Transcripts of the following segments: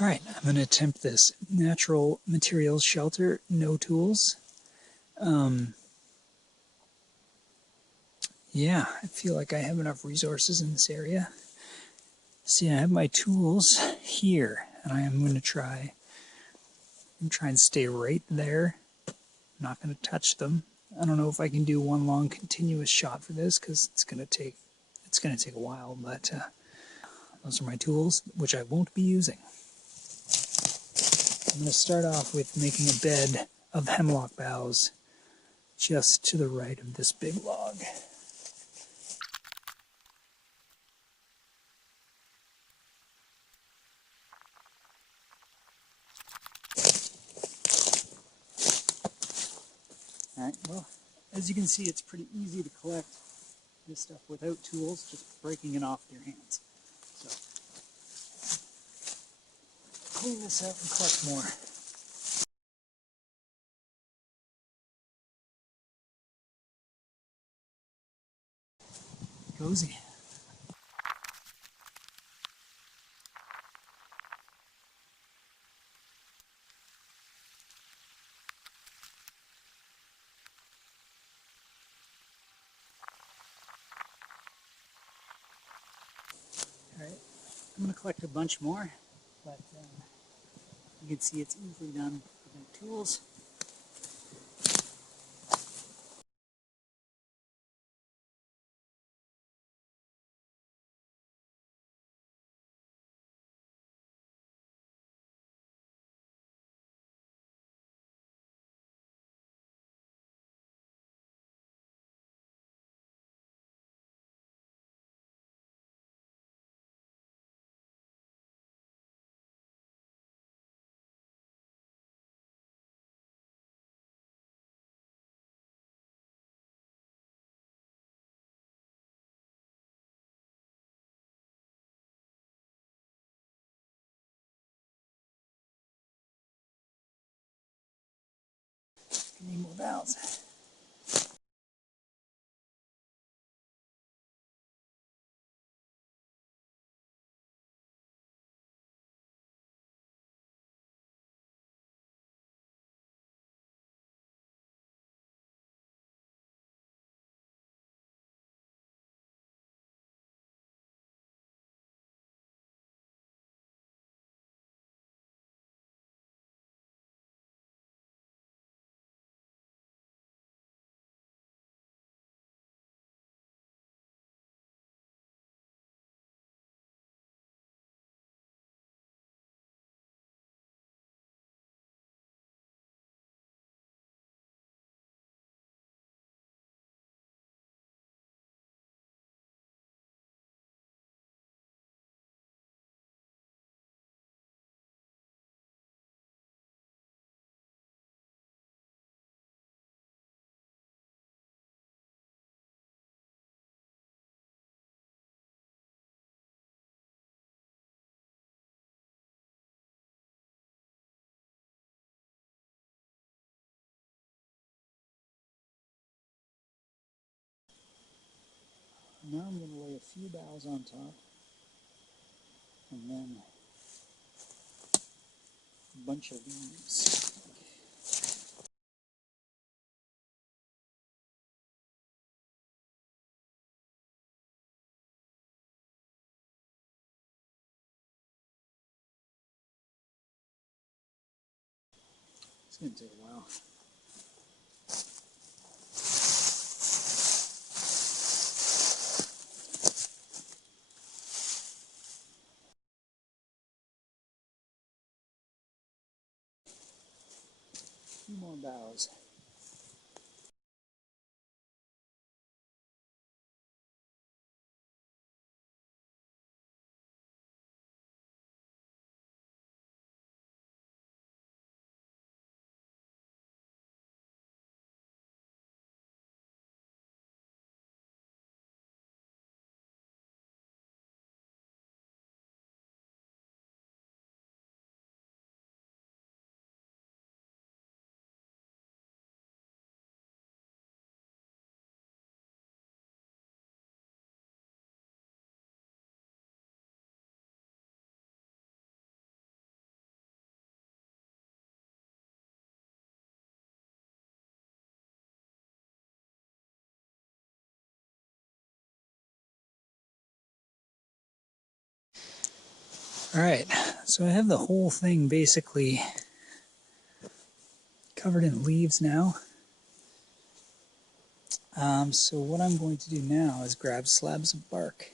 Alright, I'm going to attempt this natural materials shelter, no tools. Yeah, I feel like I have enough resources in this area. See, I have my tools here, and I am going to try and stay right there. I'm not going to touch them. I don't know if I can do one long continuous shot for this because it's going to take a while, but those are my tools, which I won't be using. I'm going to start off with making a bed of hemlock boughs just to the right of this big log. Alright, well, as you can see, it's pretty easy to collect this stuff without tools, just breaking it off with your hands. So, clean this out and collect more. Cozy. Alright, I'm going to collect a bunch more, but you can see it's easily done without tools. I need more boughs. Now I'm going to lay a few boughs on top, and then a bunch of leaves. It's going to take a while. A few more boughs. Alright, so I have the whole thing basically covered in leaves now. So what I'm going to do now is grab slabs of bark.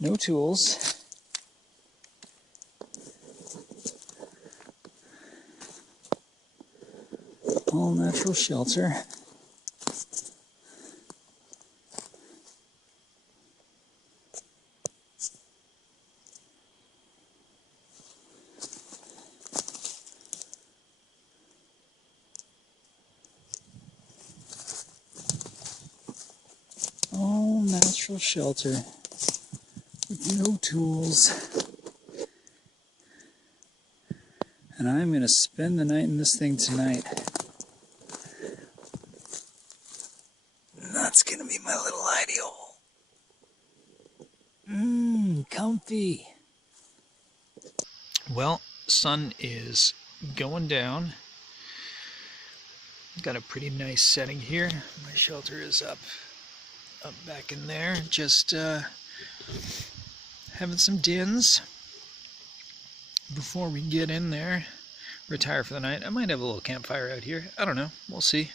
No tools. All natural shelter. All natural shelter with no tools. And I'm going to spend the night in this thing tonight. That's going to be my little hidey hole. Comfy. Well, sun is going down. Got a pretty nice setting here. My shelter is up back in there. Just having some dins before we get in there. Retire for the night. I might have a little campfire out here. I don't know. We'll see.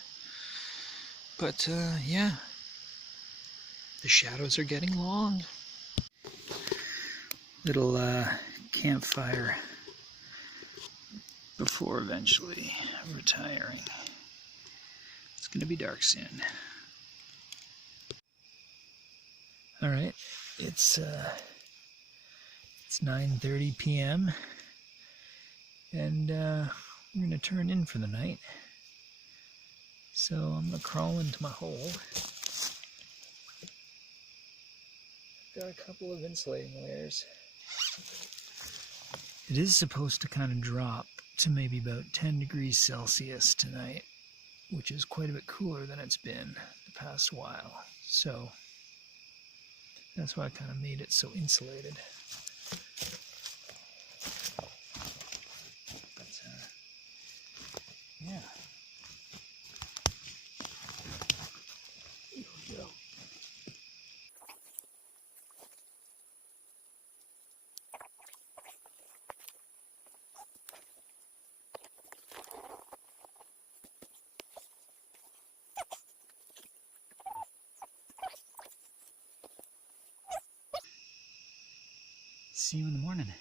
But yeah, the shadows are getting long. Little campfire before eventually retiring. It's going to be dark soon. All right, it's 9:30 p.m. and we're going to turn in for the night. So I'm going to crawl into my hole. Got a couple of insulating layers. It is supposed to kind of drop to maybe about 10 degrees Celsius tonight, which is quite a bit cooler than it's been the past while. So that's why I kind of made it so insulated. But yeah. Here we go. See you in the morning.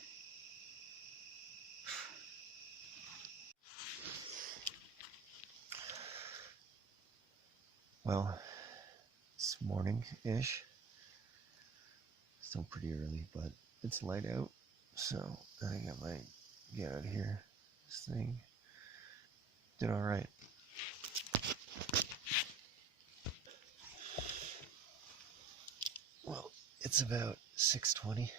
Well, it's morning-ish. Still pretty early, but it's light out, so I think I might get out of here. This thing did all right. Well, it's about 6:20.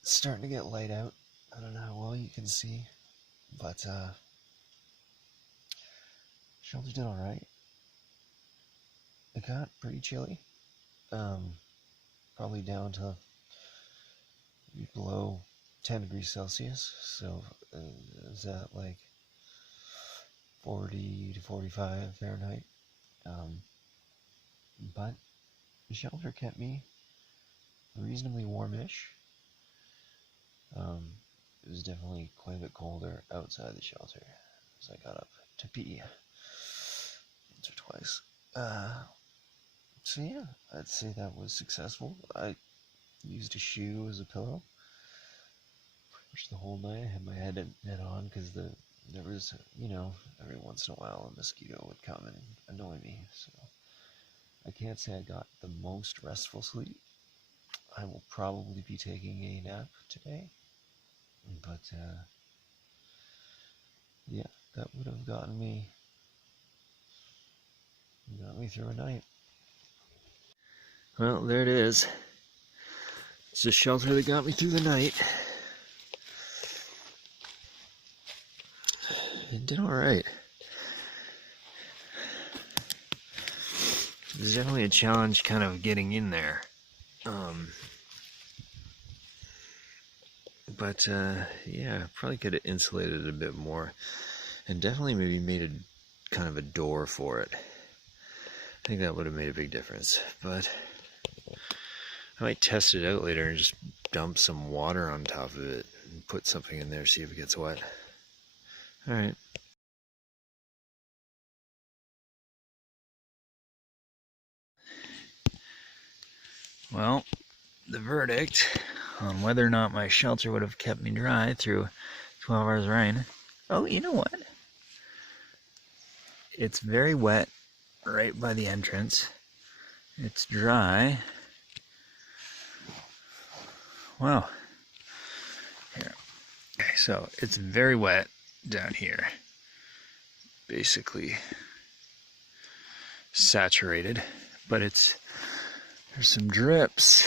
It's starting to get light out. I don't know how well you can see, but Shelter did alright. It got pretty chilly. Probably down to below 10 degrees Celsius. So is that like 40 to 45 Fahrenheit? But the shelter kept me reasonably warmish. It was definitely quite a bit colder outside the shelter as I got up to pee once or twice. So yeah, I'd say that was successful. I used a shoe as a pillow pretty much the whole night. I had my head on because there was, every once in a while a mosquito would come and annoy me. So I can't say I got the most restful sleep. I will probably be taking a nap today. But yeah, that would have got me through a night. Well, there it is. It's the shelter that got me through the night. It did alright. There's definitely a challenge kind of getting in there. But yeah, probably could have insulated it a bit more. And definitely maybe made a kind of a door for it. I think that would have made a big difference. But I might test it out later and just dump some water on top of it and put something in there, see if it gets wet. Alright. Well, the verdict on whether or not my shelter would have kept me dry through 12 hours of rain. Oh, you know what? It's very wet right by the entrance. It's dry. Wow. Here. Okay, so it's very wet down here. Basically saturated, but there's some drips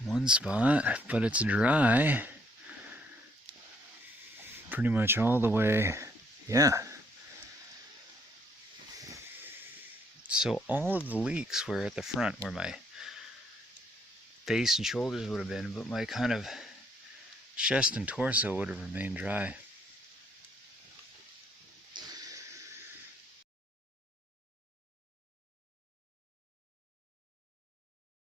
in one spot, but it's dry pretty much all the way. Yeah. So all of the leaks were at the front where my face and shoulders would have been, but my kind of chest and torso would have remained dry.